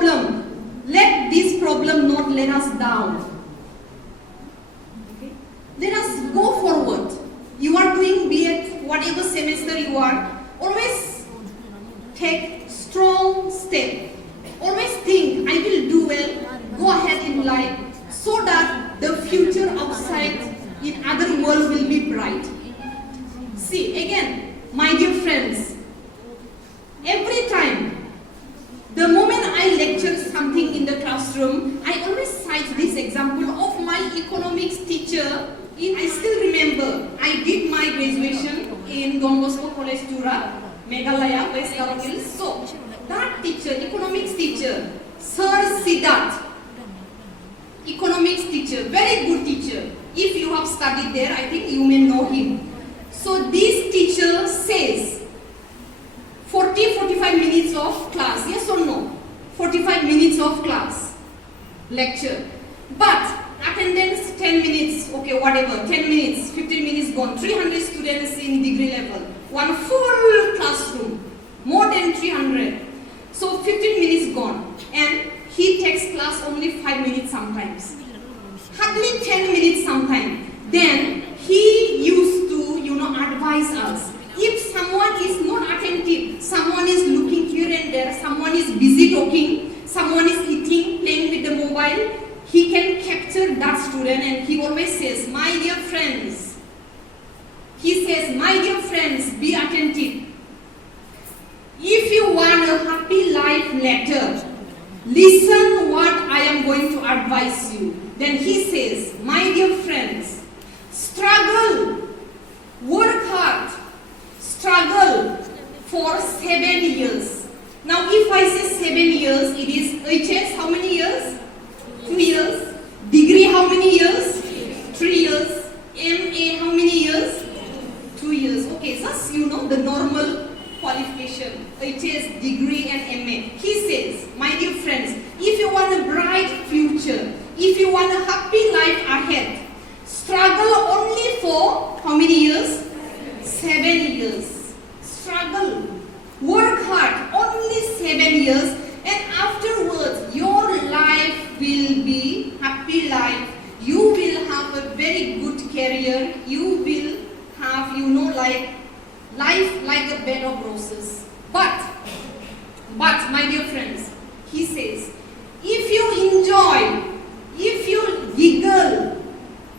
problem, let this problem not let us down. Okay? Let us go forward. You are doing B.Ed, whatever semester you are, always take strong step. Always think, I will do well, go ahead in life, so that the future outside in other world will be bright. See, again, my dear friends, every time, the moment I lecture something in the classroom, I always cite this example of my economics teacher. I still remember, I did my graduation in Don Bosco College, Tura, Meghalaya, West Garo. So, that teacher, economics teacher, Sir Siddharth, economics teacher, very good teacher. If you have studied there, I think you may know him. So this teacher says 40-45 minutes of class, yes or no? 45 minutes of class, lecture. But attendance 10 minutes, okay, whatever, 10 minutes, 15 minutes gone, 300 students in degree level, one full classroom, more than 300. So 15 minutes gone, and he takes class only 5 minutes sometimes, hardly 10 minutes sometimes. Then he used to, advise us. If someone is not attentive, someone is looking here and there, someone is busy talking, someone is eating, playing with the mobile, he can capture that student, and he always says, my dear friends, he says, my dear friends, be attentive. If you want a happy life later, listen what I am going to advise you. Then he says, my dear friends, struggle, work hard, struggle for 7 years. Now if I say 7 years, it is HS, how many years? 2 years. Degree, how many years? 3 years. MA, how many years? 2 years. Okay, just the normal qualification, HS, degree and MA. He says, my dear friends, if you want a bright future, if you want a happy life ahead, struggle only for how many years? 7 years. Struggle. Work hard, only 7 years, and afterwards your life will be happy life. You will have a very good career. You will have, life like a bed of roses. But, my dear friends, he says, if you enjoy, if you giggle,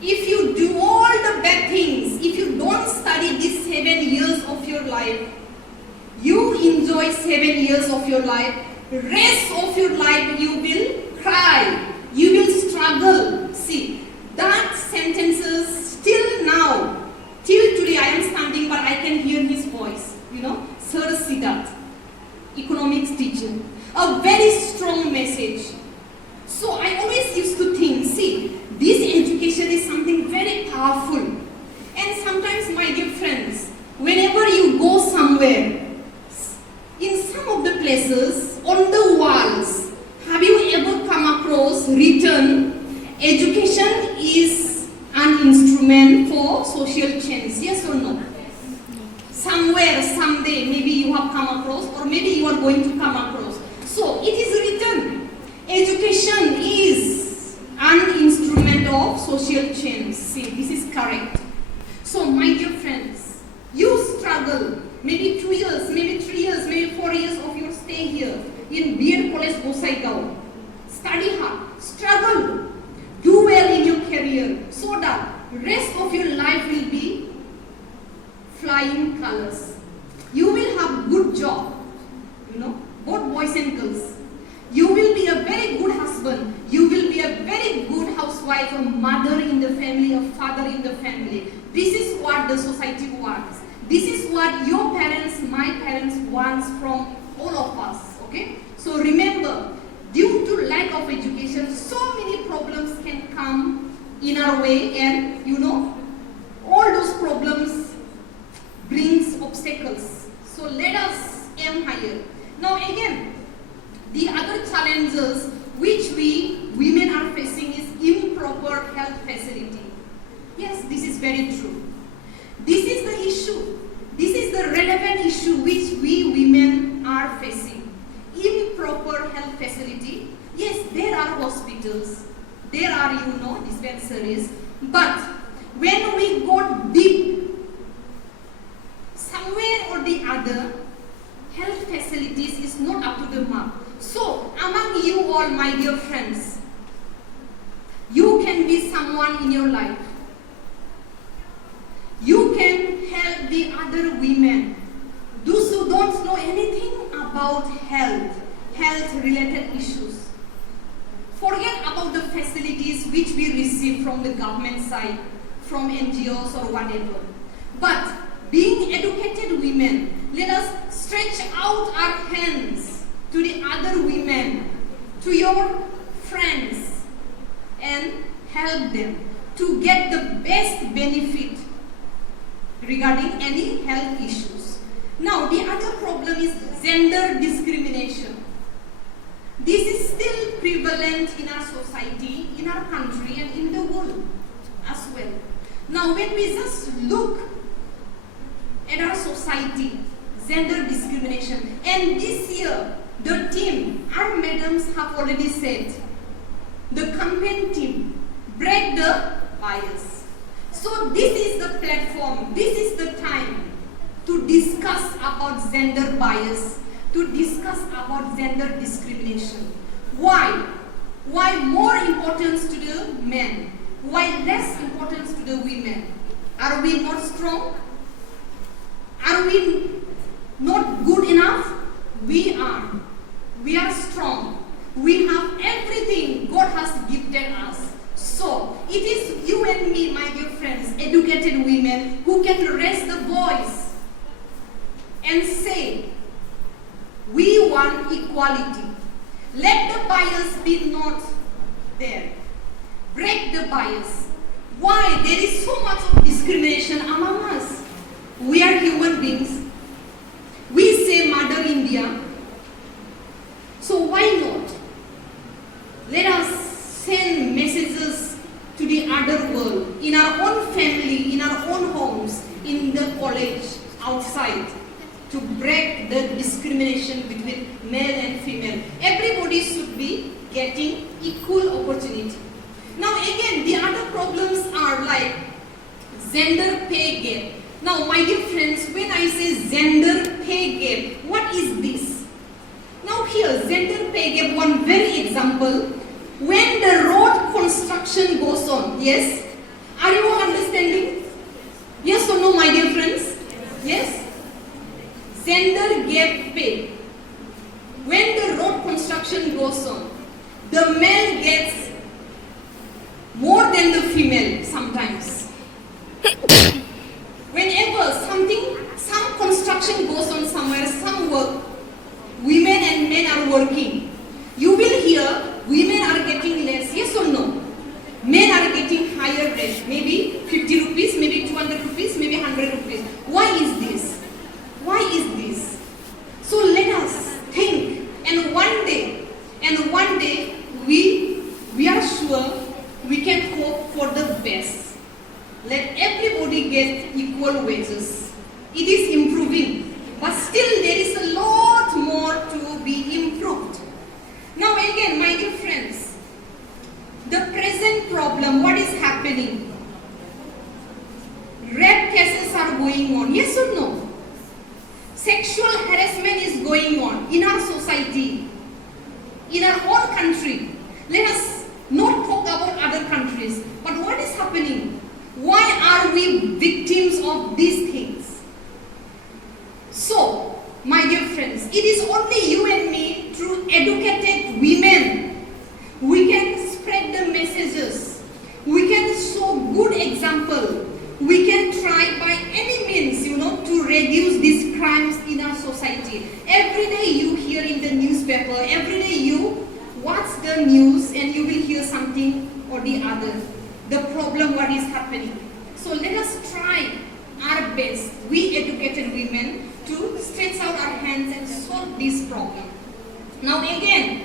if you do all the bad things, if you don't study these 7 years of your life, you enjoy 7 years of your life, rest of your life you will cry, you will struggle. See, that sentences still now, till today I am standing but I can hear his voice, Sir Siddharth, economics teacher, a very strong message. So I always used to think, see, this education is something very powerful. And sometimes, my dear friends, whenever you go somewhere, in some of the places, on the walls, have you ever come across written, education is an instrument for social change, yes or no? Somewhere, someday, maybe you have come across, or maybe you are going to come across. So, it is written, education is an instrument of social change. See, this is correct. So, my dear friends, you struggle, maybe 2 years, maybe 3 years, maybe 4 years of your stay here in B.Ed College, Gosaikau. Study hard, struggle, do well in your career, so that rest of your life will be flying colors. You will have good job, both boys and girls. You will be a very good husband. You will be a very good housewife, a mother in the family, a father in the family. This is what the society wants. This is what your parents, my parents wants from all of us. Okay? So remember, due to lack of education, so many problems can come in our way, and all those problems brings obstacles. So let us aim higher. Now again, the other challenges which we women are facing is improper health facility. Yes, this is very true. This is the issue. This is the relevant issue which we women are facing. Improper health facility dispensaries, but when we go deep, somewhere or the other, health facilities is not up to the mark. So, among you all, my dear friends, you can be someone in your life. You can help the other women, those who don't know anything about health-related issues. Forget about the facilities which we receive from the government side, from NGOs or whatever. But being educated women, let us stretch out our hands to the other women, to your friends, and help them to get the best benefit regarding any health issues. Now, the other problem is gender discrimination. This is still prevalent in our society, in our country, and in the world as well. Now, when we just look at our society, gender discrimination, and this year, the team, our madams have already said, the campaign team, break the bias. So this is the platform, this is the time to discuss about gender bias, to discuss about gender discrimination. Why? Why more importance to the men? Why less importance to the women? Are we not strong? Are we not good enough? We are. We are strong. We have everything God has gifted us. So, it is you and me, my dear friends, educated women, who can raise the voice and say, we want equality. Let the bias be not there. Break the bias. Why? There is so much of discrimination among us. We are human beings. We say Mother India. So why not? Let us send messages to the other world, in our own family, in our own homes, in the college, outside, to break the discrimination between male and female. Everybody should be getting equal opportunity. Now again, the other problems are like gender pay gap. Now my dear friends, when I say gender pay gap, what is this? Now here, gender pay gap, one very example. When the road construction goes on, yes? Are you understanding? Yes or no, my dear friends? Yes? Gender gap pay. When the road construction goes on, the male gets more than the female sometimes. Whenever some construction goes on somewhere, some work, women and men are working, you will hear women are getting less, yes or no? Men are getting higher rate, maybe 50 rupees, maybe 200 rupees, maybe 100 rupees. Why is this? Why is this? So let us think, and one day we are sure we can hope for the best. Let everybody get equal wages. It is improving, but still there is a lot more to be improved. Now again, my dear friends, the present problem, what is happening? Rape cases are going on, yes or no? Sexual harassment is going on in our society, in our own country. Let us not talk about other countries, but what is happening? Why are we victims of these things? So, my dear friends, it is only you and me, through educated women, we can spread the messages, we can show good example, we can try by any means, to reduce these crimes in our society. Every day you hear in the newspaper, every day you watch the news and you will hear something or the other. The problem, what is happening. So let us try our best, we educated women, to stretch out our hands and solve this problem. Now again,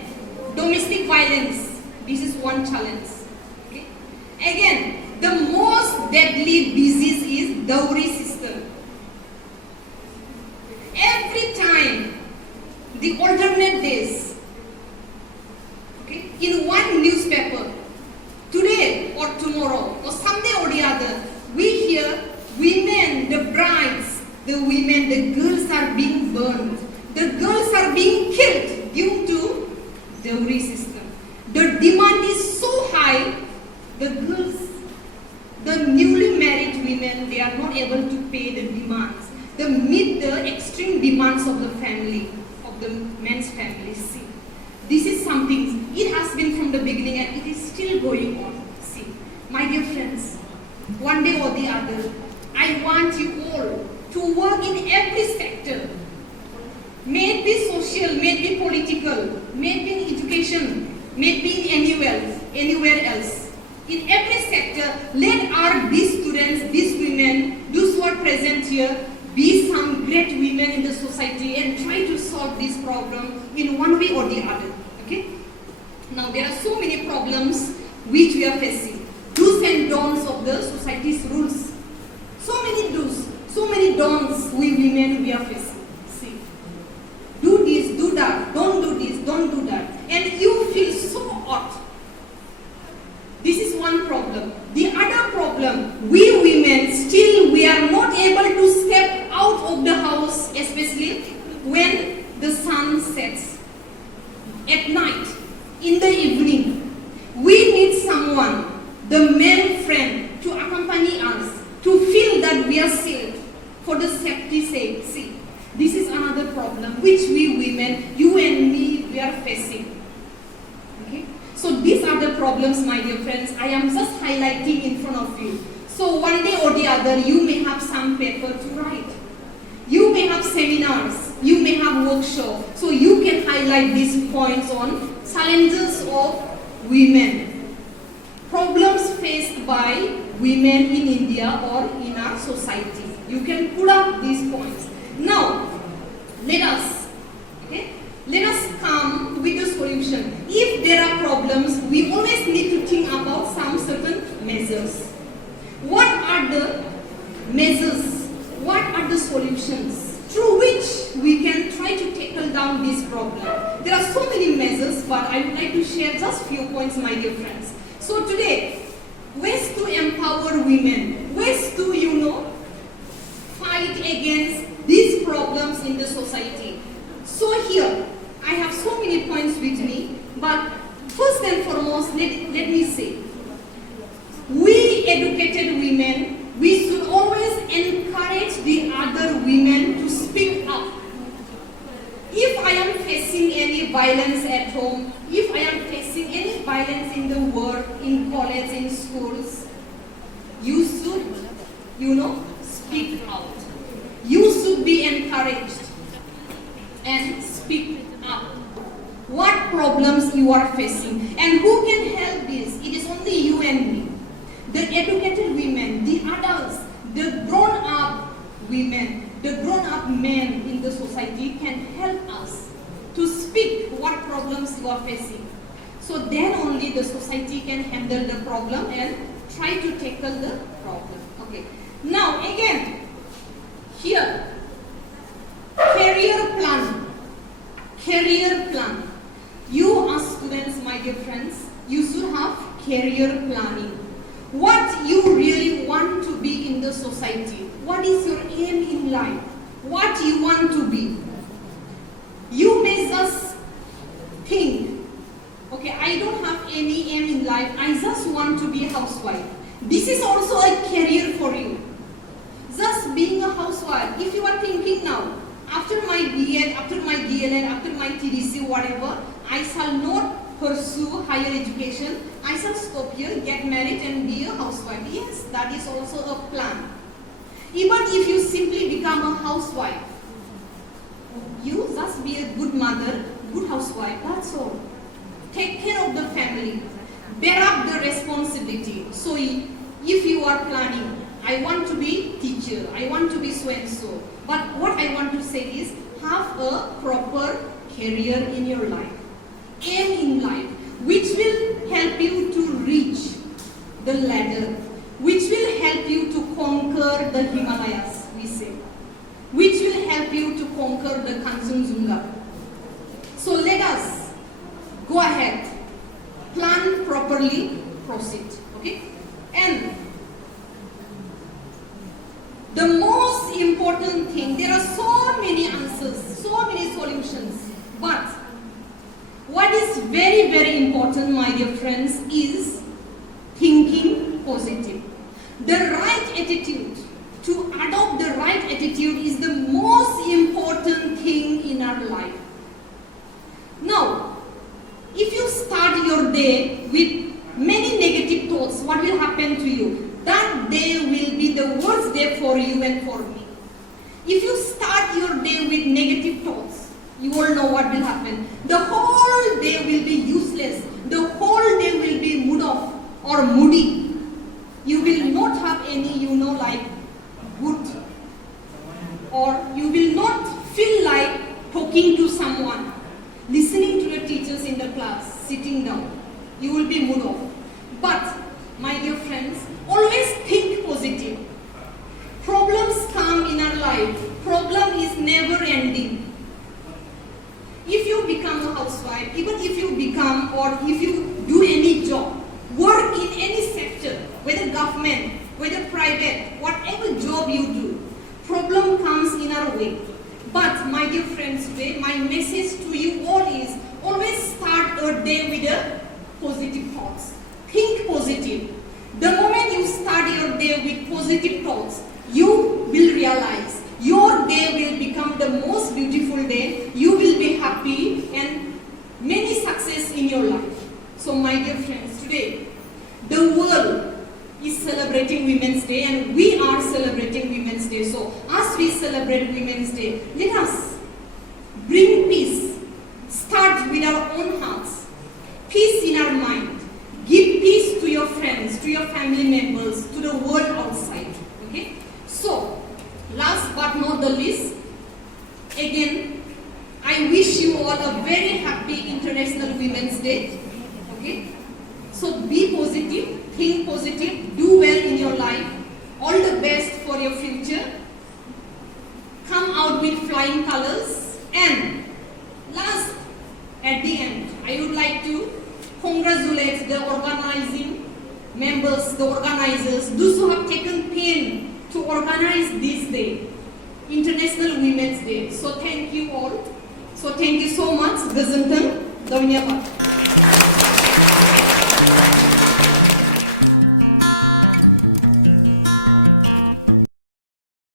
domestic violence, this is one challenge. Okay? Again, the most deadly disease is dowry system. Every time, the alternate days, okay, in one newspaper, today or tomorrow, the women, the girls are being burned. The girls are being killed due to dowry system. The demand is so high, the girls, the newly married women, they are not able to pay the demands. They meet the extreme demands of the family, of the man's family. See, this is something, it has been from the beginning and it is still going on. See, my dear friends, one day or the other, I want you all to work in every sector. May it be social, may it be political, may it be in education, may it be in anywhere else. In every sector, let these students, these women, those who are present here, be some great women in the society and try to solve this problem in one way or the other. Okay? Now there are so many problems which we are facing. Do's and don'ts of the society's rules. So many do's, so many don'ts we women we are facing. See, do this, do that, don't do this, don't do that, and you feel so odd. This is one problem. The other problem, we women still we are not able to step out of the house, especially when the sun sets. At night, in the evening, we need someone, the male friend, to accompany us, to feel that we are safe, for the safety sake. See, this is another problem which we women, you and me, we are facing. Okay? So these are the problems, my dear friends. I am just highlighting in front of you. So one day or the other, you may have some paper to write. You may have seminars. You may have workshops. So you can highlight these points on challenges of women. Problems faced by women in India or in our society. You can put up these points. Now, let us come with a solution. If there are problems, we always need to think about some certain measures. What are the measures? What are the solutions through which we can try to tackle down this problem? There are so many measures, but I would like to share just few points, my dear friends. So today, ways to empower women, ways to, fight against these problems in the society. So here, I have so many points with me, but first and foremost, let me say, we educated women, we should always encourage the other women to speak up. If I am facing any violence at home, if I am facing any violence in the work, in college, in schools, you should, speak out. You should be encouraged and speak up. What problems you are facing and who can help this? It is only you and me. The educated women, the adults, the grown-up women, the grown-up men in the society can help us to speak what problems you are facing. So then only the society can handle the problem and try to tackle the problem. Okay. Now again, here, career plan. Career plan. You as students, my dear friends, you should have career planning. What you really want to be in the society. What is your aim in life? What you want to be. You may just think, okay, I don't have any aim in life. I just want to be a housewife. This is also a career for you. Just being a housewife. If you are thinking now, after my B.Ed, after my D.L.Ed, after my TDC, whatever, I shall not pursue higher education. I shall stop here, get married and be a housewife. Yes, that is also a plan. Even if you simply become a housewife, you just be a good mother, good housewife, that's all. Take care of the family. Bear up the responsibility. So if you are planning, I want to be teacher, I want to be so and so. But what I want to say is, have a proper career in your life. Aim in life, which will help you to reach the ladder, which will help you to conquer the Himalayas, we say, which will help you to conquer the Kanchenjunga. So let us go ahead, plan properly, proceed. Okay? And the most important thing very, very important, my dear friends, is thinking positive. The right attitude, to adopt the right attitude is the most important thing in our life. Now, if you start your day with many negative thoughts, what will happen to you? That day will be the worst day for you and for me. If you start your day with negative thoughts, you all know what will happen. The whole day will be useless. The whole day will be mood off or moody. You will not have any, like good, or you will not feel like talking to someone, listening to your teachers in the class, sitting down. You will be mood off. But, my dear friends, always think positive. Problems come in our life. Problem is never ending. If you become a housewife, even if you become or if you do any job, work in any sector, whether government, whether private, whatever job you do, problem comes in our way. But my dear friends, today my message to you all is always start your day with a positive thoughts. Think positive. The moment you start your day with positive thoughts, you will realize your day will become the most beautiful day. You will be happy and many success in your life. So my dear friends, today the world is celebrating Women's Day and we are celebrating Women's Day. So as we celebrate Women's Day, let us bring peace. Start with our own hearts. Peace in our mind. Give peace to your friends, to your family members, to the world outside. Okay? So, last but not the least, again, I wish you all a very happy International Women's Day. Okay? So be positive, think positive, do well in your life. All the best for your future. Come out with flying colors. And last, at the end, I would like to congratulate the organizing members, the organizers, those who have taken pain to organize this day, International Women's Day. So thank you all. So thank you so much. Gazantan. Dhanyavad.